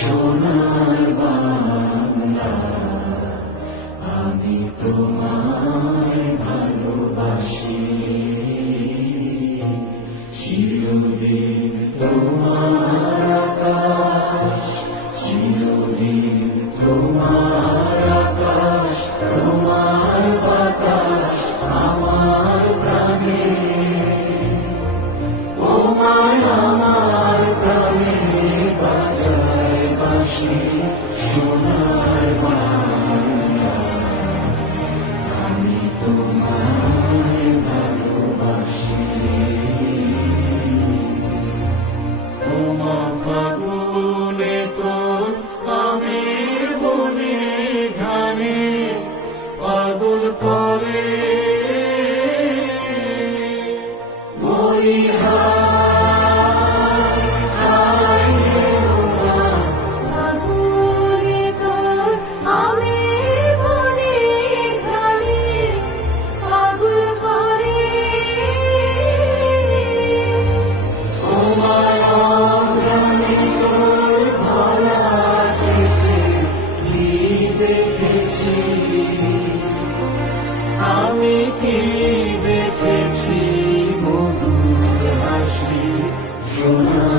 সোনার বাংলা, আমি তোমায় ভালোবাসি। চিরদিন তোমার আকাশ, চিরদিন তোমার আকাশ, তোমার বাতাস আমার প্রাণে, তোমায় আমার প্রাণে বাজায় বাঁশি সোনার বাংলা, আমি তোমায় ভালোবাসি। ওমা ফাগুনে তোর আমের বনে ঘানে পাগল করে আমি কি দেখেছি মধুর হাসি সোনা